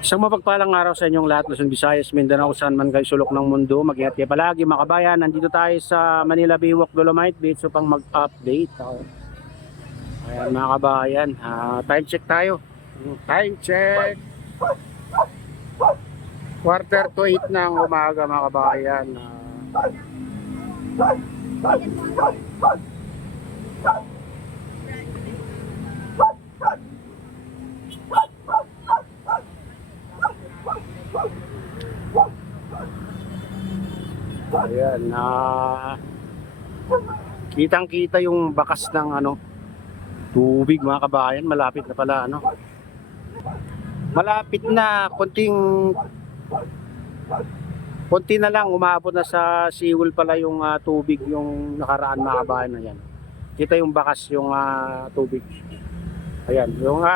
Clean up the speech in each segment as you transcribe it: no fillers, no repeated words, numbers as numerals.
Isang mapagpalang araw sa inyong lahat, Luzon, Visayas, Mindanao, saan man kayo sulok ng mundo. Mag-ingat kayo palagi mga kabayan. Nandito tayo sa Manila Biwak, Dolomite Beach upang mag-update. Ayan mga kabayan, time check tayo. Time check. 7:45 ng umaga mga kabayan. Ayan, kitang-kita yung bakas ng tubig mga kabayan. Malapit na pala malapit na, konti na lang, umabot na sa seawall pala yung tubig yung nakaraan mga kabayan na yan. Kita yung bakas yung tubig. Ayan, yung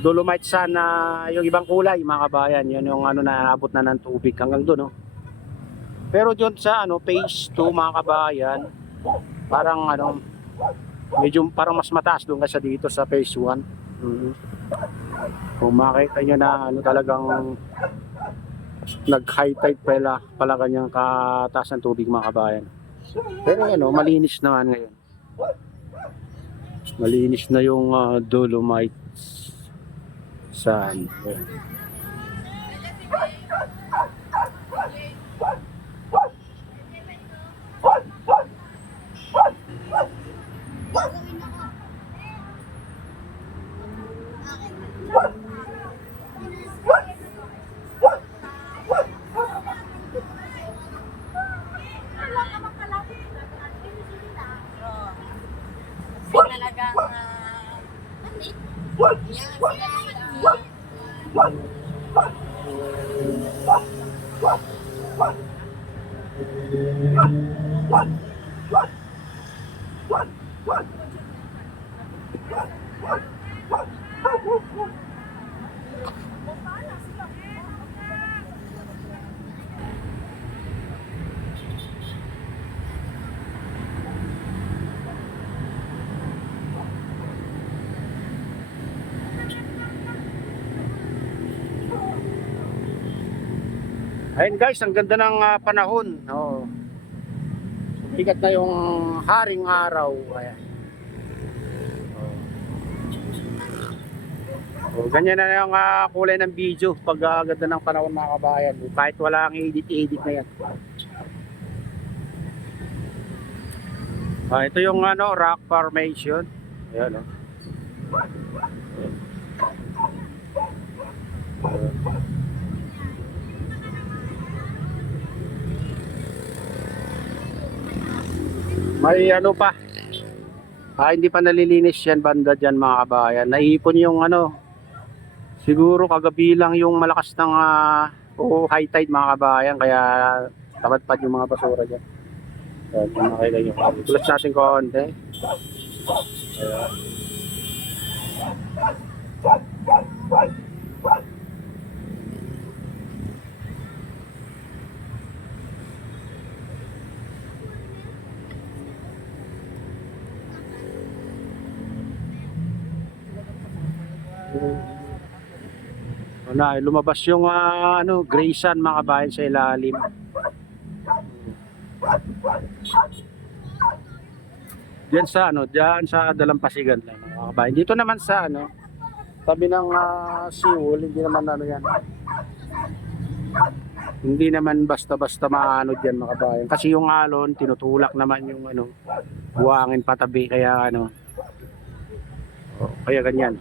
Dolomite sana, yung ibang kulay mga kabayan, yun yung naabot na ng tubig hanggang doon, no? Pero doon sa phase 2 mga kabayan, parang medyo parang mas mataas doon kasi dito sa phase 1. Kung makita nyo na talagang nag high tide pala kanyang kataas ng tubig mga kabayan. Pero malinis naman ngayon. Malinis na yung Dolomite sand. Talagang Ayun guys, ang ganda ng panahon. Bigat na yung haring araw. Ayan. Ganyan na yung kulay ng video pag ganda ng panahon mga kabayan. Kahit wala ang edit na yan. Ito yung rock formation. Ayan, may pa. Hindi pa nalilinis yan banda dyan mga kabayan. Naipon yung siguro kagabi lang yung malakas ng high tide mga kabayan. Kaya tapat-pad yung mga basura dyan. Ayan, makikita nyo. Tulas natin konti. Ayan. Lumabas yung gray sand mga kabayan sa ilalim. Diyan sa dalampasigan lang mga kabayan. Dito naman sa tabi ng seawall, hindi naman yan. Hindi naman basta-basta diyan mga kabayan. Kasi yung alon tinutulak naman yung buhangin patabi kaya kaya ganyan.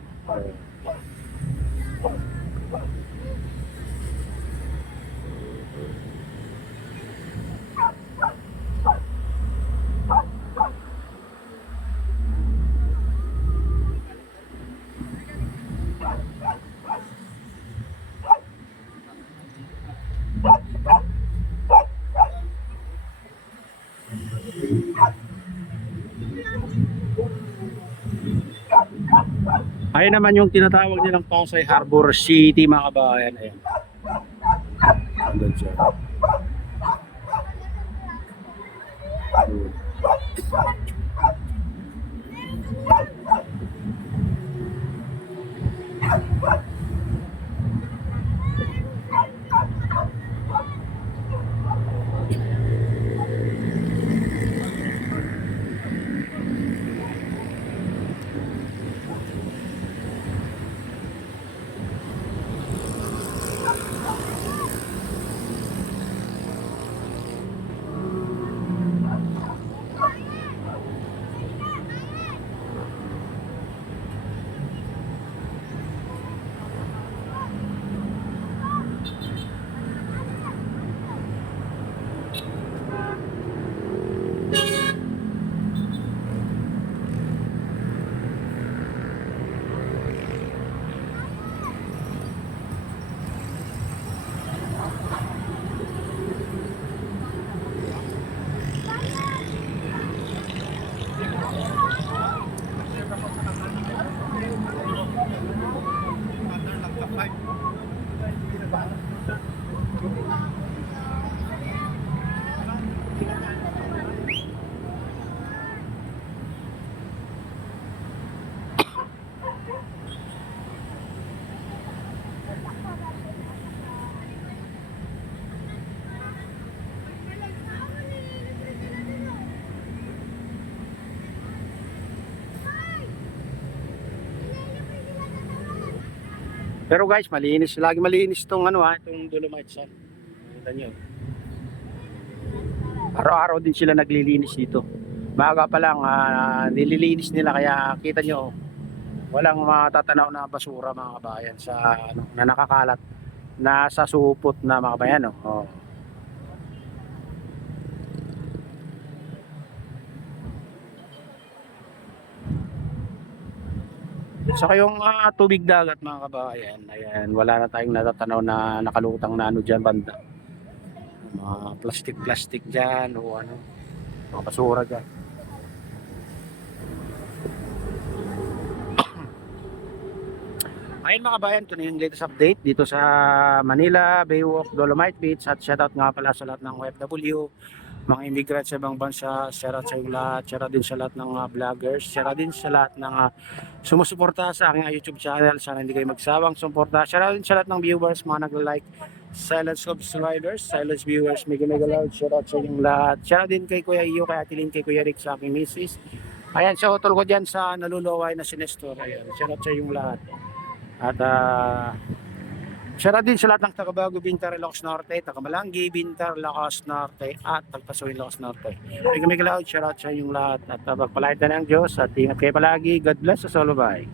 Ayun naman yung tinatawag nilang Pasay Harbor City mga kabayan. Ayan. Andun siya. Pero guys, malinis. Lagi malinis itong ano itong Dolomite Sun. Kita nyo. Araw-araw din sila naglilinis dito. Maaga pa lang, nililinis nila kaya kita nyo, walang matatanaw na basura mga kabayan sa ano, na nakakalat nasa supot na mga kabayan. Oh. Saka yung tubig dagat mga kabayan, ayan, wala na tayong natatanaw na nakalutang na ano dyan banda. Mga plastic dyan o ano, mga basura dyan. Ayun mga kabayan, ito na yung latest update dito sa Manila, Baywalk, Dolomite Beach. At shoutout nga pala sa lahat ng OFW, mga immigrant sa ibang bansa. Shoutout sa yung lahat, shoutout din sa lahat ng vloggers, shoutout din sa lahat ng sumusuporta sa aking YouTube channel. Sana hindi kayo magsawang sumuporta. Shoutout din sa lahat ng viewers, mga nag-like, silent subscribers, silent viewers, mega loud. Shoutout sa inyong lahat. Shoutout din kay Kuya Iyo, kay Atilin, kay Kuya Rick, sa aking misis. Ayan, shoutout ko dyan sa naluluway na si Nestor. Ayan, shoutout sa inyong lahat. At shoutout din sa lahat ng taga-Bago, Bintar, Ilocos Norte, taga-Malanggi, Bintar, Ilocos Norte, at Tagpasoy, Ilocos Norte. Mega loud, shoutout sa inyong lahat. At pagpalain na ng Diyos at ingat kayo palagi. God bless us all. Bye.